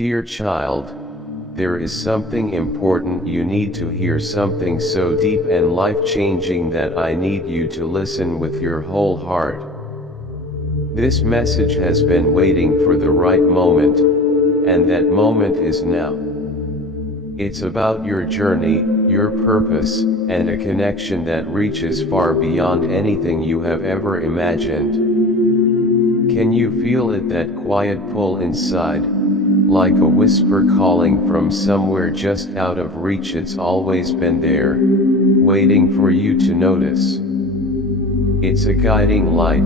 Dear child, there is something important you need to hear, something so deep and life-changing that I need you to listen with your whole heart. This message has been waiting for the right moment, and that moment is now. It's about your journey, your purpose, and a connection that reaches far beyond anything you have ever imagined. Can you feel it, that quiet pull inside, like a whisper calling from somewhere just out of reach? It's always been there, waiting for you to notice. It's a guiding light,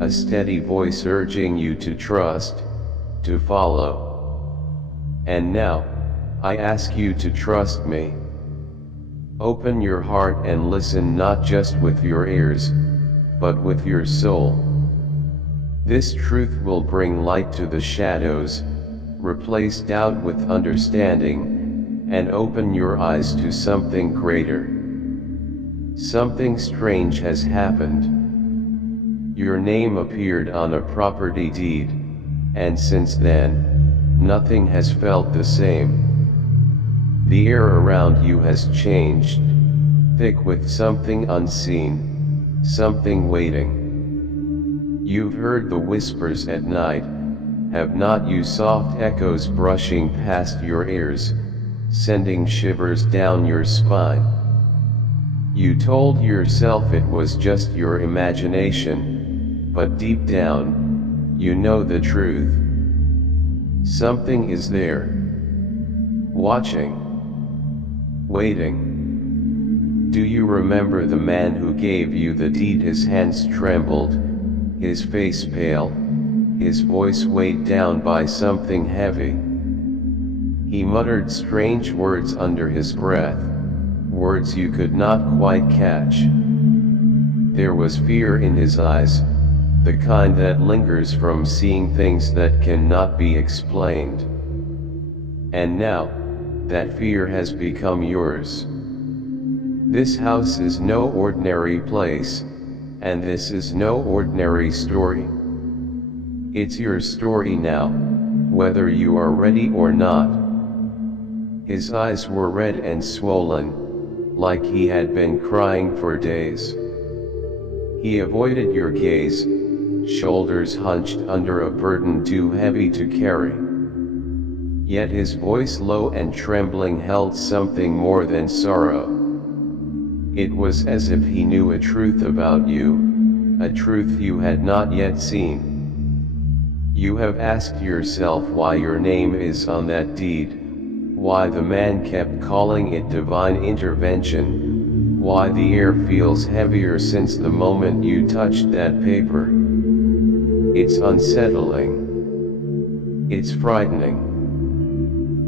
a steady voice urging you to trust, to follow. And now, I ask you to trust me. Open your heart and listen, not just with your ears, but with your soul. This truth will bring light to the shadows, replace doubt with understanding, and open your eyes to something greater. Something strange has happened. Your name appeared on a property deed, and since then, nothing has felt the same. The air around you has changed, thick with something unseen, something waiting. You've heard the whispers at night, have not you? Soft echoes brushing past your ears, sending shivers down your spine. You told yourself it was just your imagination, but deep down, you know the truth. Something is there, watching, waiting. Do you remember the man who gave you the deed? His hands trembled, his face pale, his voice weighed down by something heavy. He muttered strange words under his breath, words you could not quite catch. There was fear in his eyes, the kind that lingers from seeing things that cannot be explained. And now, that fear has become yours. This house is no ordinary place, and this is no ordinary story. It's your story now, whether you are ready or not. His eyes were red and swollen, like he had been crying for days. He avoided your gaze, shoulders hunched under a burden too heavy to carry. Yet his voice, low and trembling, held something more than sorrow. It was as if he knew a truth about you, a truth you had not yet seen. You have asked yourself why your name is on that deed, why the man kept calling it divine intervention, why the air feels heavier since the moment you touched that paper. It's unsettling. It's frightening.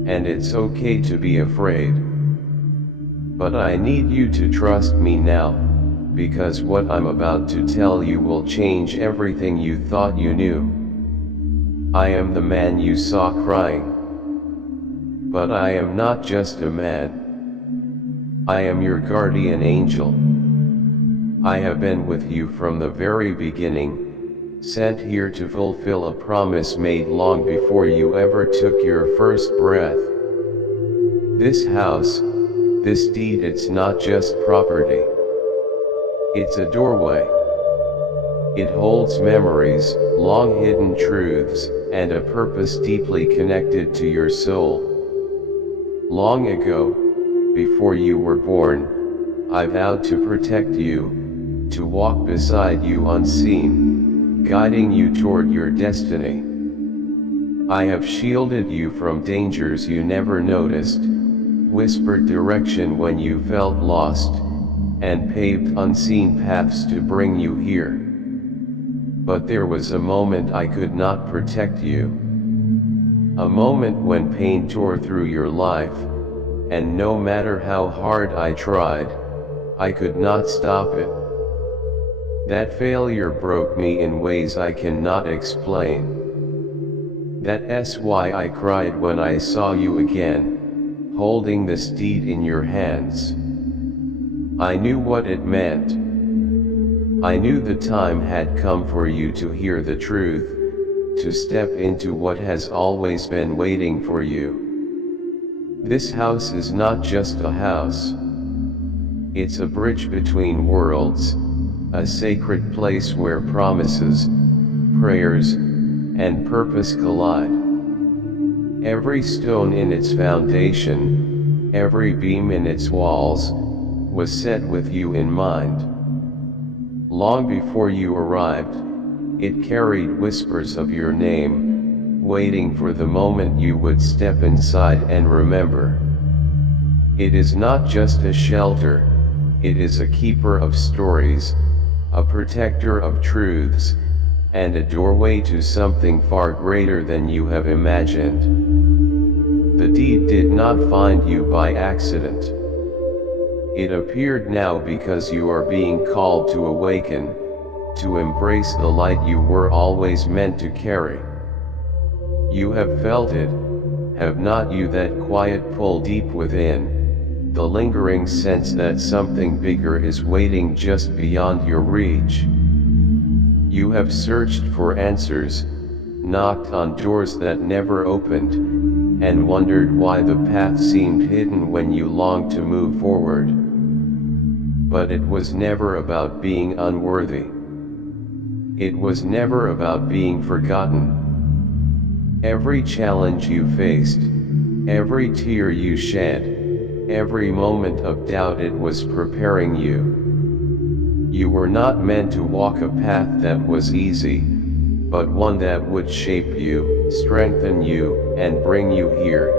And it's okay to be afraid. But I need you to trust me now, because what I'm about to tell you will change everything you thought you knew. I am the man you saw crying. But I am not just a man. I am your guardian angel. I have been with you from the very beginning, sent here to fulfill a promise made long before you ever took your first breath. This house, this deed, it's not just property. It's a doorway. It holds memories, long hidden truths, and a purpose deeply connected to your soul. Long ago, before you were born, I vowed to protect you, to walk beside you unseen, guiding you toward your destiny. I have shielded you from dangers you never noticed, whispered direction when you felt lost, and paved unseen paths to bring you here. But there was a moment I could not protect you. A moment when pain tore through your life, and no matter how hard I tried, I could not stop it. That failure broke me in ways I cannot explain. That's why I cried when I saw you again, holding this deed in your hands. I knew what it meant. I knew the time had come for you to hear the truth, to step into what has always been waiting for you. This house is not just a house. It's a bridge between worlds, a sacred place where promises, prayers, and purpose collide. Every stone in its foundation, every beam in its walls, was set with you in mind. Long before you arrived, it carried whispers of your name, waiting for the moment you would step inside and remember. It is not just a shelter, it is a keeper of stories, a protector of truths, and a doorway to something far greater than you have imagined. The deed did not find you by accident. It appeared now because you are being called to awaken, to embrace the light you were always meant to carry. You have felt it, have not you, that quiet pull deep within, the lingering sense that something bigger is waiting just beyond your reach. You have searched for answers, knocked on doors that never opened, and wondered why the path seemed hidden when you longed to move forward. But it was never about being unworthy. It was never about being forgotten. Every challenge you faced, every tear you shed, every moment of doubt, it was preparing you. You were not meant to walk a path that was easy, but one that would shape you, strengthen you, and bring you here,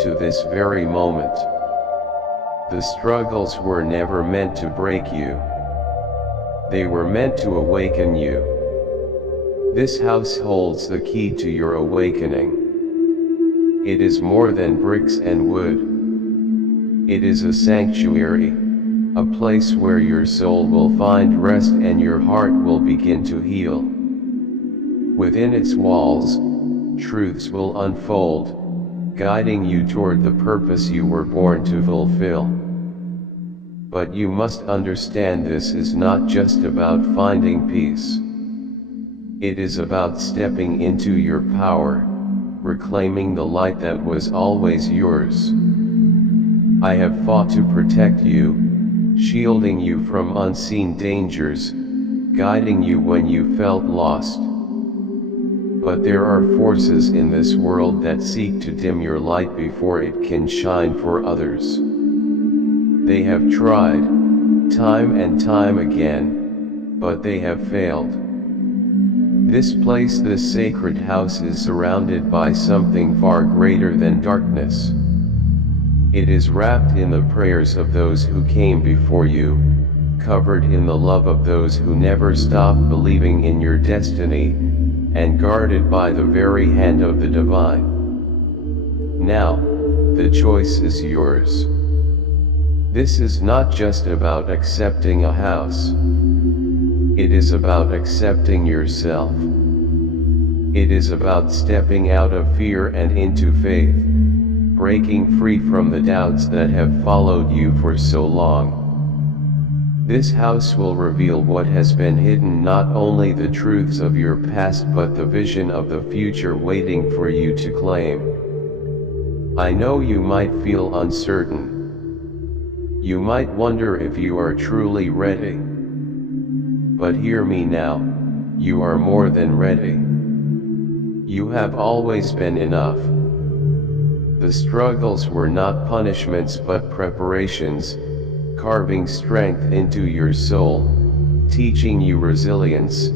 to this very moment. The struggles were never meant to break you. They were meant to awaken you. This house holds the key to your awakening. It is more than bricks and wood. It is a sanctuary, a place where your soul will find rest and your heart will begin to heal. Within its walls, truths will unfold, guiding you toward the purpose you were born to fulfill. But you must understand, this is not just about finding peace. It is about stepping into your power, reclaiming the light that was always yours. I have fought to protect you, shielding you from unseen dangers, guiding you when you felt lost. But there are forces in this world that seek to dim your light before it can shine for others. They have tried, time and time again, but they have failed. This place, this sacred house, is surrounded by something far greater than darkness. It is wrapped in the prayers of those who came before you, covered in the love of those who never stopped believing in your destiny, and guarded by the very hand of the divine. Now, the choice is yours. This is not just about accepting a house. It is about accepting yourself. It is about stepping out of fear and into faith, breaking free from the doubts that have followed you for so long. This house will reveal what has been hidden, not only the truths of your past but the vision of the future waiting for you to claim. I know you might feel uncertain. You might wonder if you are truly ready. But hear me now, you are more than ready. You have always been enough. The struggles were not punishments but preparations, carving strength into your soul, teaching you resilience,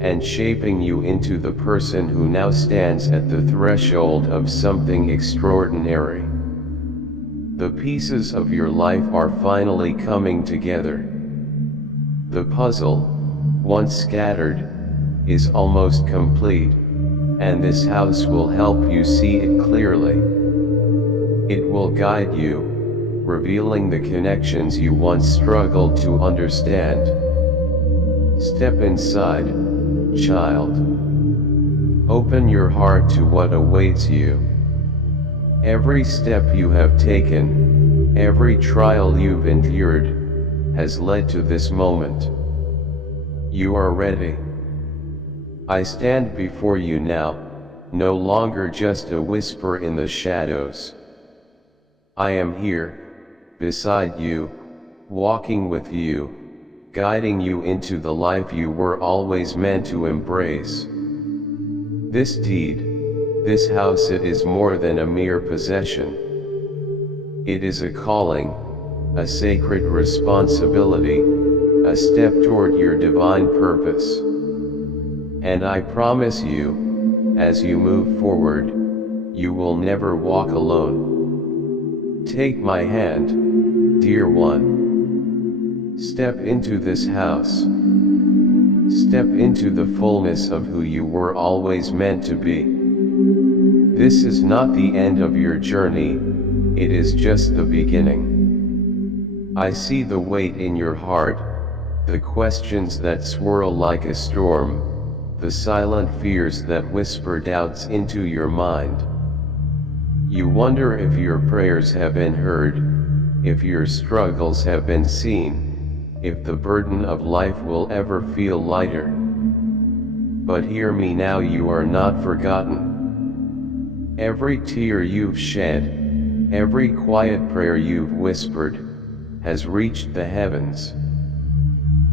and shaping you into the person who now stands at the threshold of something extraordinary. The pieces of your life are finally coming together. The puzzle, once scattered, is almost complete, and this house will help you see it clearly. It will guide you, revealing the connections you once struggled to understand. Step inside, child. Open your heart to what awaits you. Every step you have taken, every trial you've endured, has led to this moment. You are ready. I stand before you now, no longer just a whisper in the shadows. I am here, beside you, walking with you, guiding you into the life you were always meant to embrace. This deed, this house, it is more than a mere possession. It is a calling, a sacred responsibility, a step toward your divine purpose. And I promise you, as you move forward, you will never walk alone. Take my hand, dear one. Step into this house. Step into the fullness of who you were always meant to be. This is not the end of your journey, it is just the beginning. I see the weight in your heart, the questions that swirl like a storm, the silent fears that whisper doubts into your mind. You wonder if your prayers have been heard, if your struggles have been seen, if the burden of life will ever feel lighter. But hear me now, you are not forgotten. Every tear you've shed, every quiet prayer you've whispered, has reached the heavens.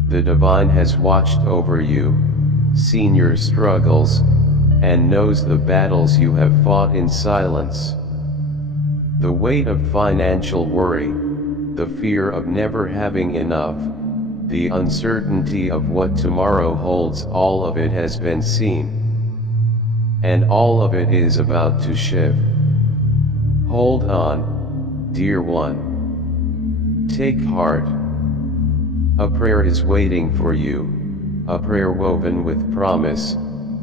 The divine has watched over you, seen your struggles, and knows the battles you have fought in silence. The weight of financial worry, the fear of never having enough, the uncertainty of what tomorrow holds, all of it has been seen. And all of it is about to shift. Hold on, dear one. Take heart. A prayer is waiting for you. A prayer woven with promise,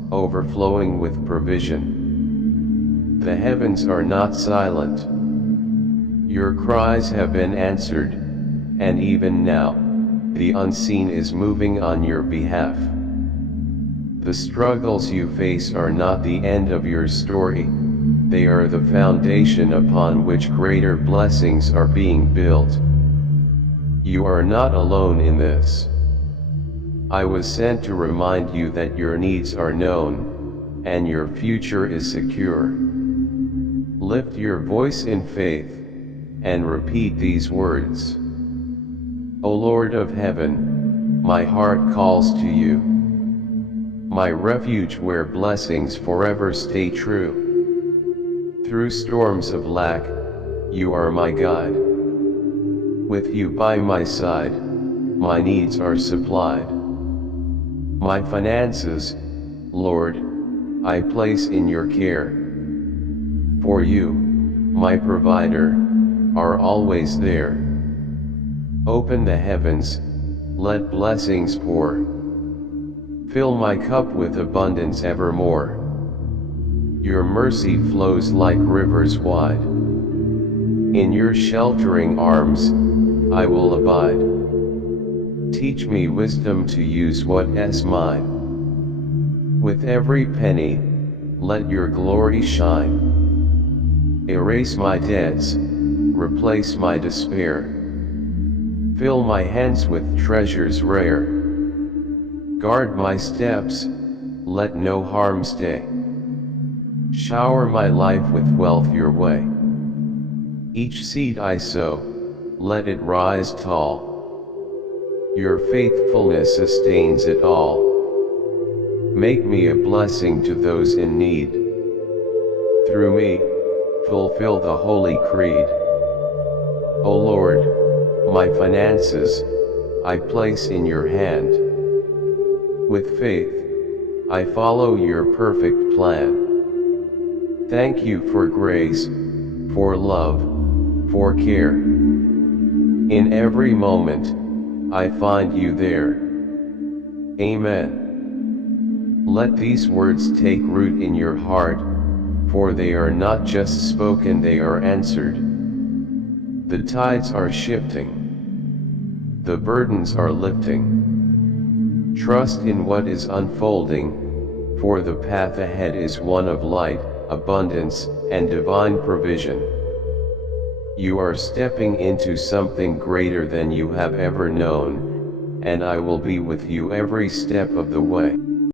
overflowing with provision. The heavens are not silent. Your cries have been answered, and even now, the unseen is moving on your behalf. The struggles you face are not the end of your story, they are the foundation upon which greater blessings are being built. You are not alone in this. I was sent to remind you that your needs are known, and your future is secure. Lift your voice in faith, and repeat these words. O Lord of heaven, my heart calls to you. My refuge where blessings forever stay true. Through storms of lack, you are my guide. With you by my side, my needs are supplied. My finances, Lord, I place in your care. For you, my provider, are always there. Open the heavens, let blessings pour. Fill my cup with abundance evermore. Your mercy flows like rivers wide. In your sheltering arms, I will abide. Teach me wisdom to use what is mine. With every penny, let your glory shine. Erase my debts, replace my despair. Fill my hands with treasures rare. Guard my steps, let no harm stay. Shower my life with wealth your way. Each seed I sow, let it rise tall. Your faithfulness sustains it all. Make me a blessing to those in need. Through me, fulfill the Holy Creed. O Lord, my finances, I place in your hand. With faith, I follow your perfect plan. Thank you for grace, for love, for care. In every moment, I find you there. Amen. Let these words take root in your heart, for they are not just spoken, they are answered. The tides are shifting. The burdens are lifting. Trust in what is unfolding, for the path ahead is one of light, abundance, and divine provision. You are stepping into something greater than you have ever known, and I will be with you every step of the way.